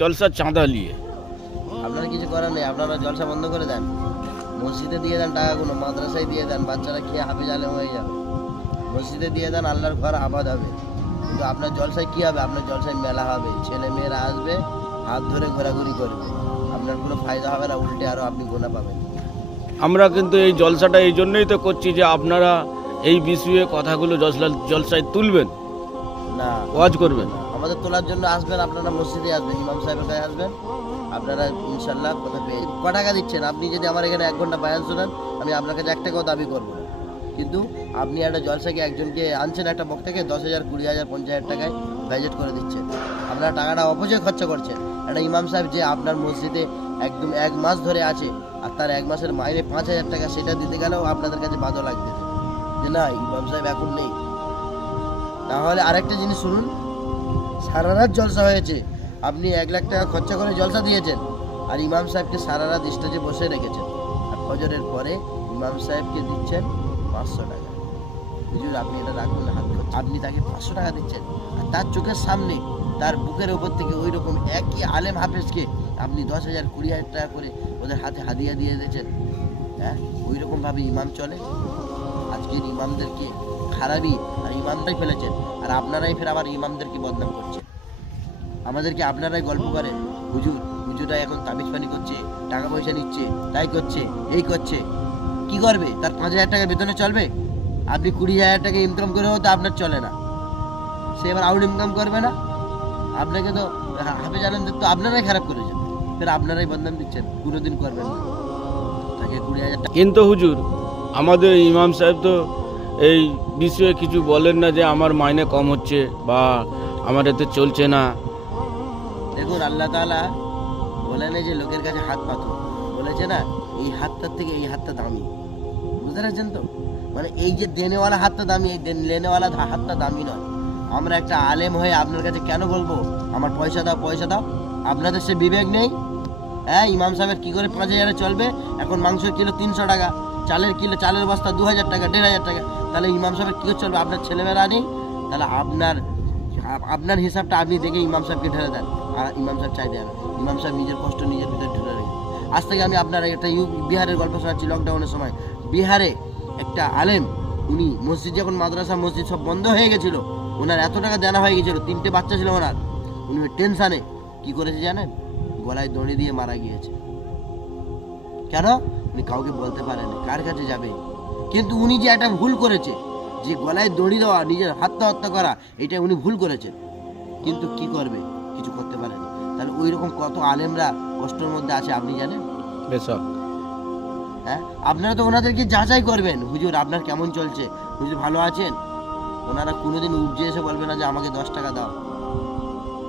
জলসার চাঁদা নিয়ে। আপনারা কিছু করার নেই, আপনারা জলসা বন্ধ করে দেন, মসজিদে দিয়ে দেন টাকাগুলো, মাদ্রাসায় দিয়ে দেন, বাচ্চারা খেয়ে হাফেজ আলেম হয়ে যাবে। মসজিদে দিয়ে দেন, আল্লাহর ঘর আবাদ হবে। কিন্তু আপনার জলসায় কী হবে? আপনার জলসায় মেলা হবে, ছেলে মেয়েরা আসবে, হাত ধরে ঘোরাঘুরি করবে, আপনার কোনো ফায়দা হবে না, উল্টে আরও আপনি গোনা পাবেন। আমরা কিন্তু এই জলসাটা এই জন্যই তো করছি যে আপনারা এই বিষয়ে কথাগুলো জলসায় তুলবেন, না ওয়াজ করবেন। আমাদের তোলার জন্য আসবেন, আপনারা মসজিদে আসবেন, ইমাম সাহেবের কাছে আসবেন, আপনারা ইনশাল্লাহ কথা পেয়ে ক টাকা দিচ্ছেন। আপনি যদি আমার এখানে 1 ঘন্টা বায়ান শোনান, আমি আপনার কাছে 1 টাকাও দাবি করবো না। কিন্তু আপনি একটা জলসাকে একজনকে আনছেন একটা বক্তাকে 10,000, 20,000, 50,000 টাকায় বাজেট করে দিচ্ছেন। আপনারা টাকাটা অপচয় খরচা করছেন। একটা ইমাম সাহেব যে আপনার মসজিদে একদম 1 মাস ধরে আছে, আর তার 1 মাসের মাইনে 5,000 টাকা, সেটা দিতে গেলেও আপনাদের কাছে বাধা লাগতেছে যে না ইমাম সাহেব এখন নেই। তাহলে আরেকটা জিনিস শুনুন, সারা রাত জলসা হয়েছে, আপনি 1 লাখ টাকা খরচা করে জলসা দিয়েছেন, আর ইমাম সাহেবকে সারা রাত স্টেজে বসে রেখেছেন, আর ফজরের পরে ইমাম সাহেবকে দিচ্ছেন 500 টাকা। হুজুর আপনি এটা রাখুন না, হাত খরচ। আপনি তাকে 500 টাকা দিচ্ছেন, আর তার চোখের সামনে তার বুকের ওপর থেকে ওই রকম একই আলেম হাফেজকে আপনি 10,000, 20,000 টাকা করে ওদের হাতে হাদিয়া দিয়ে দিয়েছেন। হ্যাঁ, ওই রকমভাবে ইমাম চলে? আজকের ইমামদেরকে খারাপই আর ইমামটাই ফেলেছেন, আর আপনারাই ফের আবার ইমামদেরকে বদনাম করছেন। আমাদেরকে আপনারাই গল্প করেন, হুজুররা এখন তাবিজ পানি করছে, টাকা পয়সা নিচ্ছে, তাই করছে, এই করছে। কি করবে? তার 5,000 টাকা বেতনে চলবে? আপনি 20,000 টাকা ইনকাম করেও তো আপনার চলে না, সে এবার আউট ইনকাম করবে না? আপনাকে তো হাফেজ আলেমদের তো আপনারাই খারাপ করেছেন, ফের আপনারাই বদনাম দিচ্ছেন, কোনোদিন করবেন না। তাকে 20,000 টাকা। কিন্তু হুজুর আমাদের ইমাম সাহেব তো এই বিষয়ে কিছু বলেন না যে আমার মাইনে কম হচ্ছে বা আমার এতে চলছে না। দেখুন আল্লাহ তাআলা বলেন যে লোকের কাছে হাত পাতো, বলেছে না এই হাতটার থেকে এই হাতটা দামি। বুঝতে পারছেন তো? মানে এই যে দেনেওয়ালা হাতটা দামি, এই লেনেওয়ালা হাতটা দামি নয়। আমরা একটা আলেম হয়ে আপনার কাছে কেন বলবো আমার পয়সা দাও, পয়সা দাও? আপনাদের সে বিবেক নেই? হ্যাঁ, ইমাম সাহেবের কী করে 5,000-এ চলবে? এখন মাংসের কিলো 300 টাকা, চালের কিলো, চালের বস্তা 2,000 টাকা, 1,500 টাকা, তাহলে ইমাম সাহেবের কী করে চলবে? আপনার ছেলেমেয়েরা নেই, তাহলে আপনার হিসাবটা আপনি দেখে ইমাম সাহেবকে ঢেলে দেন, আর ইমাম সাহেব চাই দেন। ইমাম সাহেব নিজের কষ্ট নিজের ভিতরে ঢেলে রেখে। আজ থেকে আমি আপনার একটা বিহারের গল্প শোনাচ্ছি। লকডাউনের সময় বিহারে একটা আলেম, উনি মসজিদ যখন মাদ্রাসা মসজিদ সব বন্ধ হয়ে গেছিল, ওনার এত টাকা দেনা হয়ে গেছিল, 3টে বাচ্চা ছিল ওনার, উনি টেনশানে কী করেছে জানেন? গলায় দড়ি দিয়ে মারা গিয়েছে। কেন? উনি কাউকে বলতে পারেনি, কার কাছে যাবে? কিন্তু উনি যে একটা ভুল করেছে, যে গলায় দড়ি দেওয়া, নিজের আত্মহত্যা করা, এটা উনি ভুল করেছেন, কিন্তু কি করবে? কিছু করতে পারেনি। তাহলে ওই রকম কত আলেমরা কষ্টের মধ্যে আছে আপনি জানেন? বেশক। হ্যাঁ, আপনারা তো ওনাদেরকে যাচাই করবেন, হুজুর আপনার কেমন চলছে, হুজুর ভালো আছেন? ওনারা কোনোদিন উপজে এসে বলবে না যে আমাকে 10 টাকা দাও।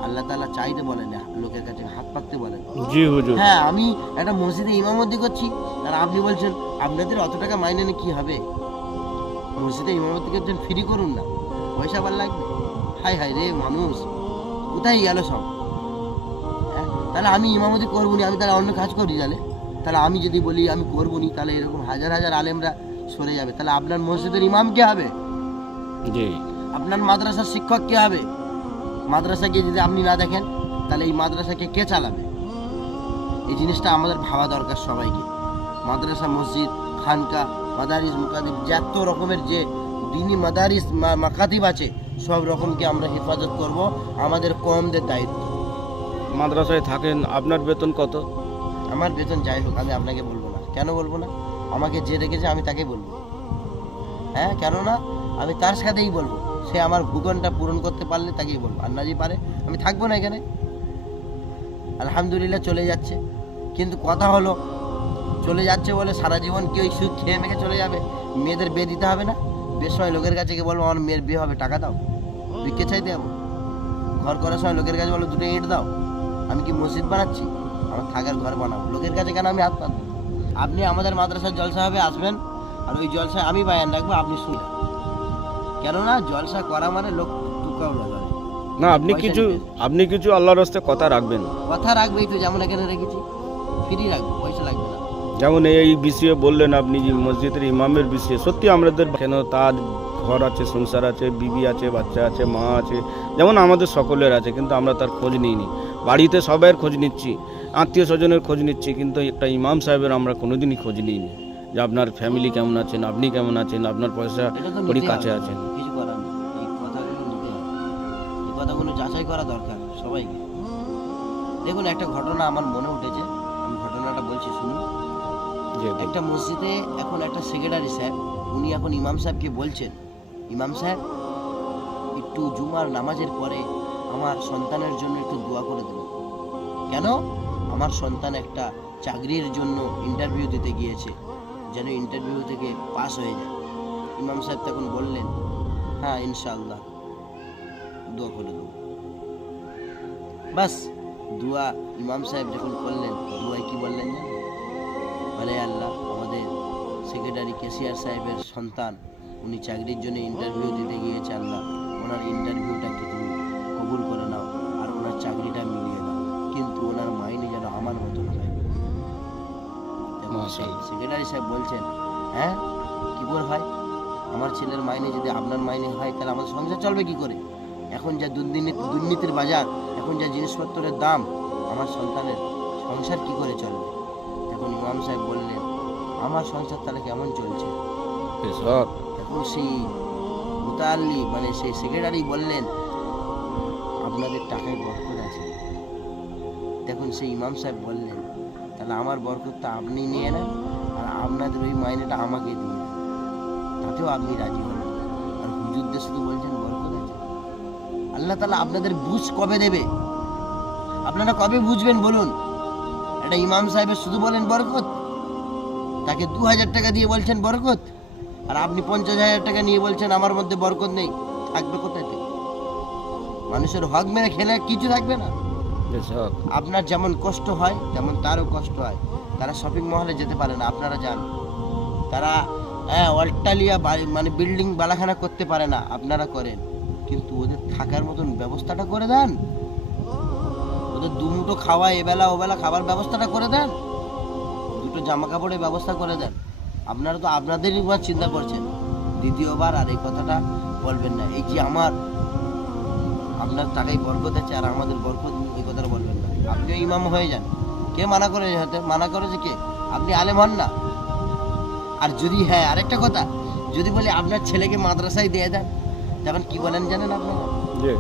আল্লাহ তাআলা চাইতে বলেন না, লোকের কাছে হাত পাততে বলেন। জি হুজুর। হ্যাঁ, আমি একটা মসজিদে ইমামতি করছি, আর আপনি বলছেন আপনাদের অত টাকা মাইনে নিয়ে কী হবে? মসজিদে ইমামতি করছেন, ফ্রি করুন না, পয়সা ভালো লাগবে। হাই হাই রে মানুষ, কোথায় গেল সব? হ্যাঁ, তাহলে আমি ইমামতি করবো নি, আমি তাহলে অন্য কাজ করি। তাহলে আমি যদি বলি আমি করবো নি, তাহলে এরকম হাজার হাজার আলেমরা সরে যাবে। তাহলে আপনার মসজিদের ইমাম কে হবে? জি। আপনার মাদ্রাসার শিক্ষক কে হবে? মাদ্রাসাকে যদি আপনি না দেখেন, তাহলে এই মাদ্রাসাকে কে চালাবে? এই জিনিসটা আমাদের ভাবা দরকার সবাইকে। মাদ্রাসা, মসজিদ, খানকা, মাদারিস, মুকাদিব, যত রকমের যে দিনী মাদারিস মাকাতিব আছে, সব রকমকে আমরা হেফাজত করব, আমাদের কমদের দায়িত্ব। মাদ্রাসায় থাকেন, আপনার বেতন কত? আমার বেতন যাই হোক আমি আপনাকে বলবো না। কেন বলবো না? আমাকে যে রেখেছে আমি তাকে বলবো। হ্যাঁ, কেননা আমি তার সাথেই বলবো, সে আমার ভূগণটা পূরণ করতে পারলে তাকেই বলবো, আর না যে পারে আমি থাকবো না এখানে। আলহামদুলিল্লাহ চলে যাচ্ছে, কিন্তু কথা হলো চলে যাচ্ছে বলে সারা জীবন কি ওই সুখ খেয়ে মেখে চলে যাবে? মেয়েদের বিয়ে দিতে হবে না? বেশ সময় লোকের কাছে গিয়ে বলবো আমার মেয়ের বিয়ে হবে, টাকা দাও, ভিক্ষে চাইতে যাবো? ঘর করার সময় লোকের কাছে বলবো 2টো ইট দাও? আমি কি মসজিদ বানাচ্ছি? আমার থাকার ঘর বানাবো, লোকের কাছে কেন আমি হাত পাতবো? আপনি আমাদের মাদ্রাসার জলসা হবে, আসবেন, আর ওই জলসায় আমি বায়ান রাখবো, আপনি শুনবেন। কেননা জলসা করা মানে লোক টুকাও লাগাবে না, আপনি কিছু আল্লাহর রাস্তে কথা রাখবেন। কথা রাখবেই তো, যেমন এখানে রেখেছি, ফ্রি রাখবো, পয়সা লাগবে না। যেমন এই বিষয়ে বললেন আপনি যে মসজিদের ইমামের বিষয়ে, সত্যি আমাদের কেন তার ঘর আছে, সংসার আছে, বিবি আছে, বাচ্চা আছে, মা আছে, যেমন আমাদের সকলের আছে, কিন্তু আমরা তার খোঁজ নিইনি। বাড়িতে সবাইয়ের খোঁজ নিচ্ছি, আত্মীয় স্বজনের খোঁজ নিচ্ছি, কিন্তু একটা ইমাম সাহেবের আমরা কোনোদিনই খোঁজ নিইনি যে আপনার ফ্যামিলি কেমন আছেন, আপনি কেমন আছেন, আপনার পয়সা এটা তো কড়ি নিতে কাছে হবে, আছেন। কিছু করার নেই, এই কথাগুলো নিতে হবে, এই কথাগুলো যাচাই করা দরকার সবাইকে। দেখুন একটা ঘটনা আমার মনে উঠেছে, আমি ঘটনাটা বলছি শুনুন। যে একটা মসজিদে এখন একটা সেক্রেটারি সাহেব, উনি এখন ইমাম সাহেবকে বলছেন, ইমাম সাহেব একটু জুমার নামাজের পরে আমার সন্তানের জন্য একটু দোয়া করে দেবেন। কেন? আমার সন্তান একটা চাকরির জন্য ইন্টারভিউ দিতে গিয়েছে, যেন ইন্টারভিউ থেকে পাস হয়ে যায়। ইমাম সাহেব তখন বললেন, হ্যাঁ ইনশাআল্লাহ দোয়া করে দেবো। বাস দোয়া ইমাম সাহেব যখন করলেন, দোয়ায় কি বললেন জানেন? বলে আল্লাহ, আমাদের সেক্রেটারি কেসিআর সাহেবের সন্তান, উনি চাকরির জন্য ইন্টারভিউ দিতে গিয়েছে, আল্লাহ ওনার ইন্টারভিউটাকে তুমি কবুল করে নাও আর ওনার চাকরিটা মিলিয়ে দাও, কিন্তু ওনার মাইনে যেন আমার মতন হয়। সেই সেক্রেটারি সাহেব বলছেন, হ্যাঁ কি করে হয়? আমার ছেলের মাইনে যদি আপনার মাইনে হয়, তাহলে আমাদের সংসার চলবে কি করে? এখন যা দুর্নীতির বাজার, এখন যা জিনিসপত্রের দাম, আমার সন্তানের সংসার কি করে চলবে? এখন ইমাম সাহেব বললেন, আমার সংসার তাহলে কেমন চলছে? কৃষক এখন সেই মুতাল্লি মানে সেই সেক্রেটারি বললেন, আপনাদের টাকায় বরকত আছে। দেখুন সেই ইমাম সাহেব বললেন, তাহলে আমার বরকতটা আপনি নিয়ে নেন আর আপনাদের ওই মাইনেটা আমাকে দিয়ে দেন, তাতেও আপনি রাজি হলেন। আর হুজুরদের শুধু বলছেন বরকত আছে। আল্লাহ তাআলা আপনাদের বুঝ কবে দেবে? আপনারা কবে বুঝবেন বলুন? একটা ইমাম সাহেবের শুধু বলেন বরকত, তাকে 2000 টাকা দিয়ে বলছেন বরকত, আর আপনি 50,000 টাকা নিয়ে বলছেন আমার মধ্যে বরকত নেই। থাকবে কোথায় থেকে? মানুষের হক মেরে খেলে কিছু থাকবে না। কৃষক আপনার যেমন কষ্ট হয় তেমন তারও কষ্ট হয়। তারা শপিং মহলে যেতে পারে না, আপনারা যান। তারা অট্টালিকা মানে বিল্ডিং বালাখানা করতে পারে না, আপনারা করেন। কিন্তু ওদের থাকার মতন ব্যবস্থাটা করে দেন, ওদের দুমুটো খাওয়া এবেলা ওবেলা খাবার ব্যবস্থাটা করে দেন, দুটো জামা কাপড়ের ব্যবস্থা করে দেন। আপনারা তো আপনাদেরই চিন্তা করছেন, দ্বিতীয়বার আর এই কথাটা বলবেন না। এই যে আপনার টাকায় বরকত আছে আর আমাদের বরকত নেই, এই কথাটা বলবেন না। আপনিও ইমাম হয়ে যান। কে মানা করে? মানা করেছে কে? আপনি আলেম হন না। আর যদি আরেকটা কথা, যদি বলি আপনার ছেলেকে মাদ্রাসায় দিয়ে দেন, তখন কি বলেন জানেন আপনারা? যে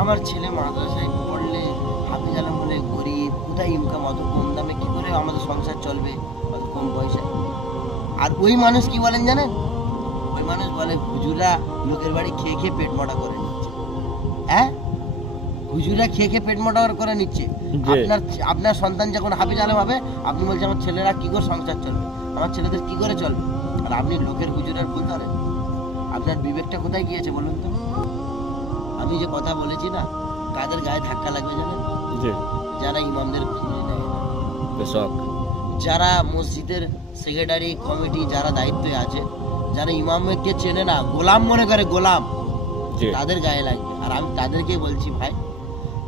আমার ছেলে মাদ্রাসায় পড়লে, হাফিজ আলম হলে গরিব, কোথায় ইনকাম, অত কম দামে কি করে আমাদের সংসার চলবে, অত কম পয়সায়? আর ওই মানুষ কি বলেন জানেন? ওই মানুষ বলে হুজুরা লোকের বাড়ি খেয়ে খেয়ে পেট মোটা করে নিচ্ছে। হ্যাঁ, হুজুরা খেয়ে খেয়ে পেট মোটা করে নিচ্ছে। আপনার সন্তান যখন হাফিজ আলম হবে, আপনি বলছেন আমার ছেলেরা কি করে সংসার চলবে, আমার ছেলেদের কি করে চলবে? আর আপনি লোকের হুজুরের ভুল ধরেন। আপনার বিবেকটা কোথায় গিয়েছে বলুন তো? আমি যে কথা বলেছি না, কাদের গায়ে ধাক্কা লাগবে জানেন? যে যারা ইমামদের খুঁজে নেয় না, কৃষক যারা মসজিদের সেক্রেটারি কমিটি যারা দায়িত্বে আছে, যারা ইমামকে চেনে না, গোলাম মনে করে, গোলাম, যে তাদের গায়ে লাগবে। আর আমি তাদেরকেই বলছি, ভাই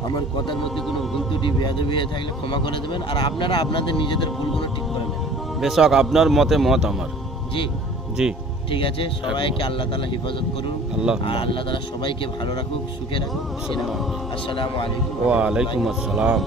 আমার কথার মধ্যে কোনো ভুল ত্রুটি বেয়াদবি হয়ে থাকলে ক্ষমা করে দেবেন, আর আপনারা আপনাদের নিজেদের ভুলগুলো ঠিক করে নেবেন। কৃষক আপনার মতে মত আমার। জি জি ঠিক আছে, সবাইকে আল্লাহ তাআলা হেফাজত করুন, আল্লাহ আর আল্লাহ তাআলা সবাইকে ভালো রাখুক, সুখে রাখুক। আসসালামু আলাইকুম। ওয়া আলাইকুম আসসালাম।